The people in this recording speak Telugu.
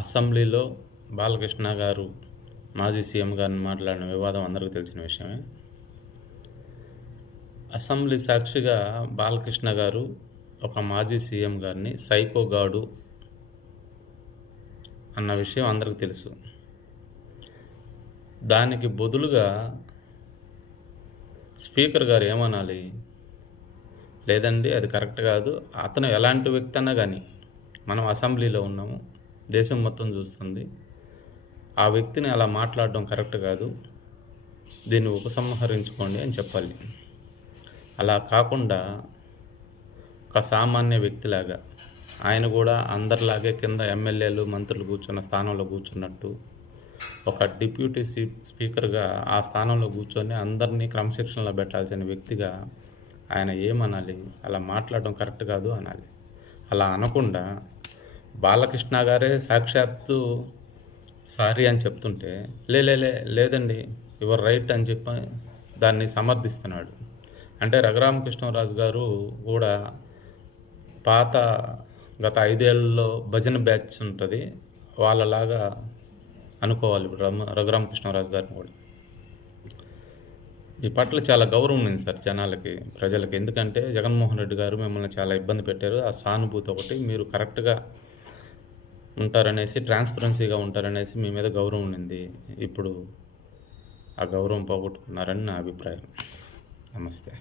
అసెంబ్లీలో బాలకృష్ణ గారు మాజీ సీఎం గారిని మాట్లాడిన వివాదం అందరికీ తెలిసిన విషయమే. అసెంబ్లీ సాక్షిగా బాలకృష్ణ గారు ఒక మాజీ సీఎం గారిని సైకోగాడు అన్న విషయం అందరికీ తెలుసు. దానికి బదులుగా స్పీకర్ గారు ఏమనాలి? లేదండి, అది కరెక్ట్ కాదు, అతను ఎలాంటి వ్యక్తి అన్నా కానీ, మనం అసెంబ్లీలో ఉన్నాము, దేశం మొత్తం చూస్తుంది, ఆ వ్యక్తిని అలా మాట్లాడడం కరెక్ట్ కాదు, దీన్ని ఉపసంహరించుకోండి అని చెప్పాలి. అలా కాకుండా ఒక సామాన్య వ్యక్తిలాగా ఆయన కూడా అందరిలాగే కింద ఎమ్మెల్యేలు మంత్రులు కూర్చున్న స్థానంలో కూర్చున్నట్టు ఒక డిప్యూటీ స్పీకర్గా ఆ స్థానంలో కూర్చొని అందరినీ క్రమశిక్షణలో పెట్టాల్సిన వ్యక్తిగా ఆయన ఏమనాలి? అలా మాట్లాడడం కరెక్ట్ కాదు అనాలి. అలా అనకుండా బాలకృష్ణ గారే సాక్షాత్తు సారీ అని చెప్తుంటే లేదండి, యువర్ రైట్ అని చెప్పి దాన్ని సమర్థిస్తున్నాడు. అంటే రఘురామకృష్ణరాజు గారు కూడా పాత గత 5 ఏళ్లలో భజన బ్యాచ్ ఉంటుంది, వాళ్ళలాగా అనుకోవాలి ఇప్పుడు రఘురామకృష్ణరాజు గారిని కూడా. ఈ పట్ల చాలా గౌరవం ఉంది సార్ జనాలకి, ప్రజలకి. ఎందుకంటే జగన్మోహన్ రెడ్డి గారు మిమ్మల్ని చాలా ఇబ్బంది పెట్టారు. ఆ సానుభూతి ఒకటి, మీరు కరెక్ట్గా ఉంటారనేసి, ట్రాన్స్పరెన్సీగా ఉంటారనేసి మీ మీద గౌరవం ఉండింది. ఇప్పుడు ఆ గౌరవం పోగొట్టుకున్నారని నా అభిప్రాయం. నమస్తే.